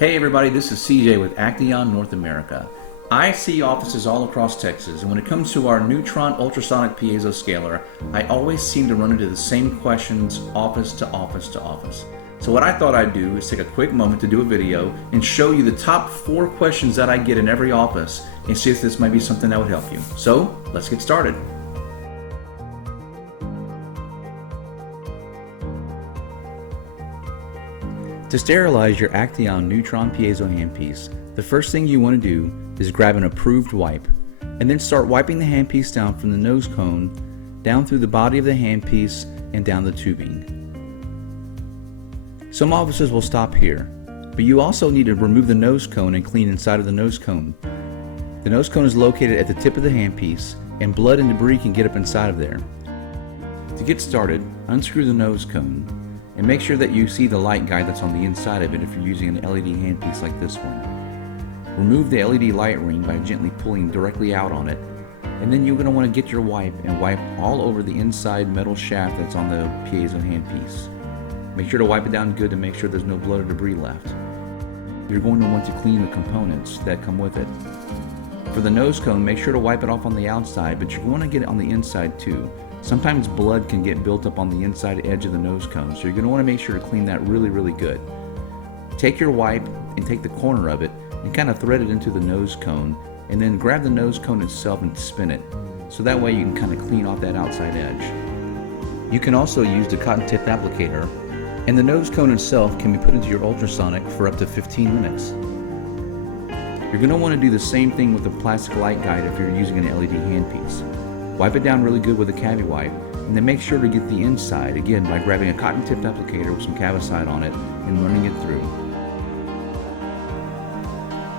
Hey everybody, this is CJ with Acteon North America. I see offices all across Texas, and when it comes to our NEWTRON ultrasonic piezo scaler, I always seem to run into the same questions office to office to office. So what I thought I'd do is take a quick moment to do a video and show you the top 4 questions that I get in every office and see if this might be something that would help you. So let's get started. To sterilize your Acteon NEWTRON piezo handpiece, the first thing you want to do is grab an approved wipe, and then start wiping the handpiece down from the nose cone, down through the body of the handpiece, and down the tubing. Some offices will stop here, but you also need to remove the nose cone and clean inside of the nose cone. The nose cone is located at the tip of the handpiece, and blood and debris can get up inside of there. To get started, unscrew the nose cone, and make sure that you see the light guide that's on the inside of it if you're using an LED handpiece like this one. Remove the LED light ring by gently pulling directly out on it, and then you're going to want to get your wipe and wipe all over the inside metal shaft that's on the piezo handpiece. Make sure to wipe it down good to make sure there's no blood or debris left. You're going to want to clean the components that come with it. For the nose cone, make sure to wipe it off on the outside, but you're going to get it on the inside too. Sometimes blood can get built up on the inside edge of the nose cone, so you're going to want to make sure to clean that really good. Take your wipe and take the corner of it and kind of thread it into the nose cone, and then grab the nose cone itself and spin it, so that way you can kind of clean off that outside edge. You can also use the cotton tip applicator, and the nose cone itself can be put into your ultrasonic for up to 15 minutes. You're going to want to do the same thing with the plastic light guide if you're using an LED handpiece. Wipe it down really good with a cavi wipe, and then make sure to get the inside, again by grabbing a cotton tipped applicator with some cavicide on it and running it through.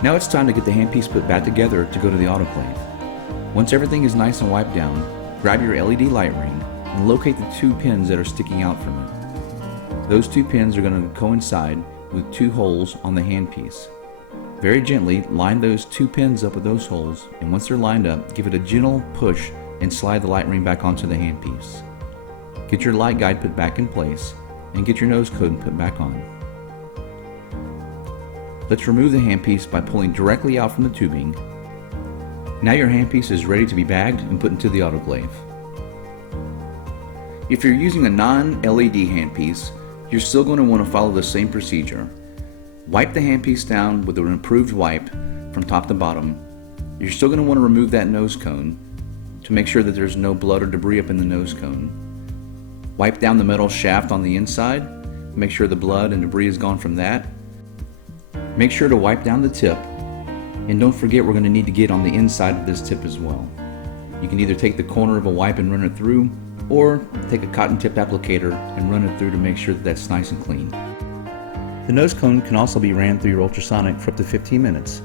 Now it's time to get the handpiece put back together to go to the autoclave. Once everything is nice and wiped down, grab your LED light ring and locate the 2 pins that are sticking out from it. Those 2 pins are going to coincide with 2 holes on the handpiece. Very gently line those 2 pins up with those holes, and once they're lined up, give it a gentle push and slide the light ring back onto the handpiece. Get your light guide put back in place and get your nose cone put back on. Let's remove the handpiece by pulling directly out from the tubing. Now your handpiece is ready to be bagged and put into the autoclave. If you're using a non-LED handpiece, you're still going to want to follow the same procedure. Wipe the handpiece down with an approved wipe from top to bottom. You're still going to want to remove that nose cone to make sure that there's no blood or debris up in the nose cone. Wipe down the metal shaft on the inside, make sure the blood and debris is gone from that. Make sure to wipe down the tip, and don't forget we're going to need to get on the inside of this tip as well. You can either take the corner of a wipe and run it through, or take a cotton tip applicator and run it through to make sure that that's nice and clean. The nose cone can also be ran through your ultrasonic for up to 15 minutes.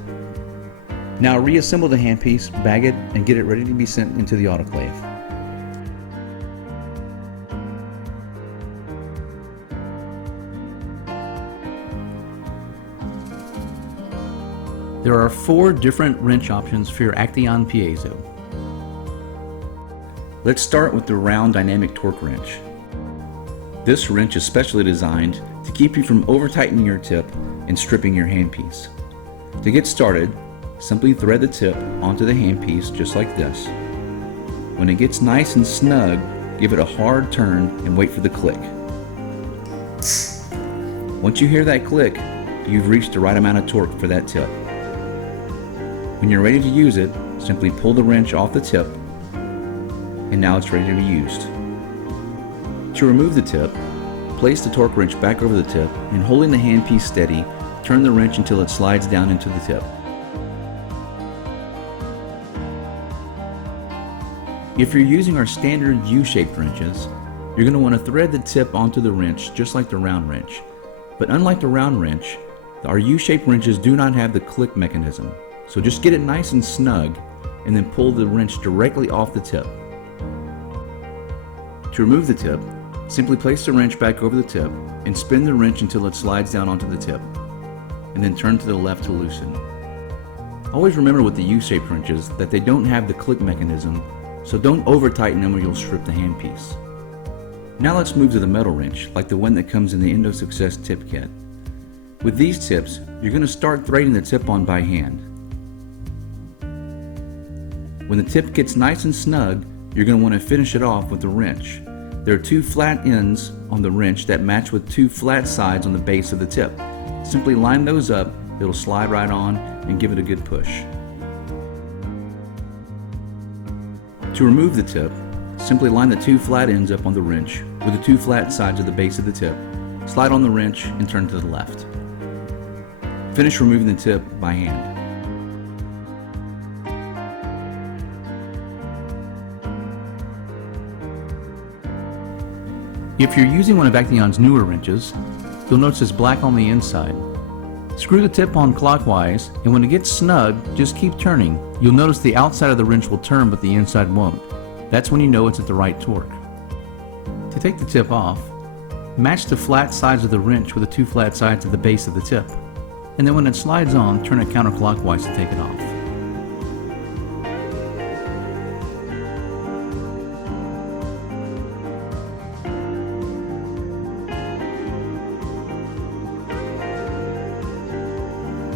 Now reassemble the handpiece, bag it, and get it ready to be sent into the autoclave. There are 4 different wrench options for your Acteon piezo. Let's start with the round dynamic torque wrench. This wrench is specially designed to keep you from over-tightening your tip and stripping your handpiece. To get started, simply thread the tip onto the handpiece just like this. When it gets nice and snug, give it a hard turn and wait for the click. Once you hear that click, you've reached the right amount of torque for that tip. When you're ready to use it, simply pull the wrench off the tip, and now it's ready to be used. To remove the tip, place the torque wrench back over the tip, and holding the handpiece steady, turn the wrench until it slides down into the tip. If you're using our standard U-shaped wrenches, you're going to want to thread the tip onto the wrench just like the round wrench. But unlike the round wrench, our U-shaped wrenches do not have the click mechanism. So just get it nice and snug and then pull the wrench directly off the tip. To remove the tip, simply place the wrench back over the tip and spin the wrench until it slides down onto the tip, and then turn to the left to loosen. Always remember with the U-shaped wrenches that they don't have the click mechanism, so don't over tighten them or you'll strip the handpiece. Now let's move to the metal wrench, like the one that comes in the Endo Success tip kit. With these tips, you're going to start threading the tip on by hand. When the tip gets nice and snug, you're going to want to finish it off with a wrench. There are two flat ends on the wrench that match with two flat sides on the base of the tip. Simply line those up, it'll slide right on, and give it a good push. To remove the tip, simply line the two flat ends up on the wrench with the two flat sides of the base of the tip. Slide on the wrench and turn to the left. Finish removing the tip by hand. If you're using one of Acteon's newer wrenches, you'll notice it's black on the inside. Screw the tip on clockwise, and when it gets snug, just keep turning. You'll notice the outside of the wrench will turn, but the inside won't. That's when you know it's at the right torque. To take the tip off, match the flat sides of the wrench with the two flat sides at the base of the tip. And then when it slides on, turn it counterclockwise to take it off.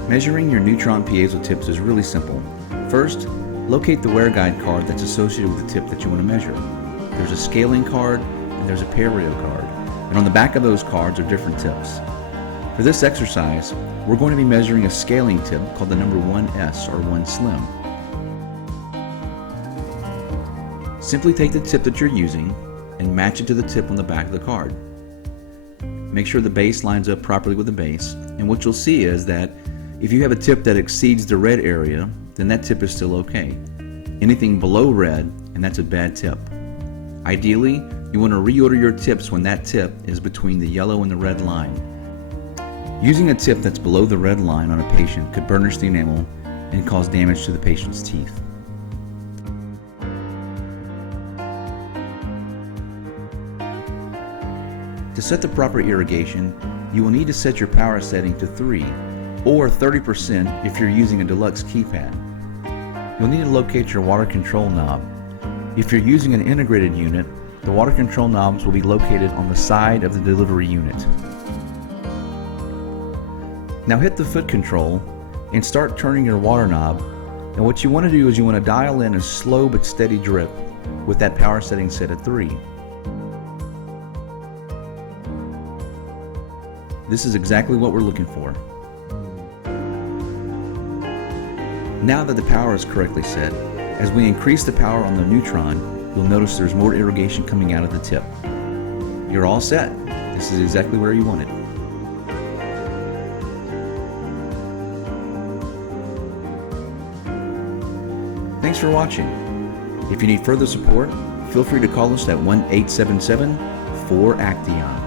Measuring your NEWTRON piezo tips is really simple. First, locate the wear guide card that's associated with the tip that you want to measure. There's a scaling card and there's a perio card, and on the back of those cards are different tips. For this exercise, we're going to be measuring a scaling tip called the number 1S or 1 slim. Simply take the tip that you're using and match it to the tip on the back of the card. Make sure the base lines up properly with the base, and what you'll see is that if you have a tip that exceeds the red area, then that tip is still okay. Anything below red, and that's a bad tip. Ideally, you want to reorder your tips when that tip is between the yellow and the red line. Using a tip that's below the red line on a patient could burnish the enamel and cause damage to the patient's teeth. To set the proper irrigation, you will need to set your power setting to 3 or 30% if you're using a deluxe keypad. You'll need to locate your water control knob. If you're using an integrated unit, the water control knobs will be located on the side of the delivery unit. Now hit the foot control and start turning your water knob, and what you want to do is you want to dial in a slow but steady drip with that power setting set at 3. This is exactly what we're looking for. Now that the power is correctly set, as we increase the power on the NEWTRON, you'll notice there's more irrigation coming out of the tip. You're all set. This is exactly where you want it. Thanks for watching. If you need further support, feel free to call us at 1-877-4-ACTEON.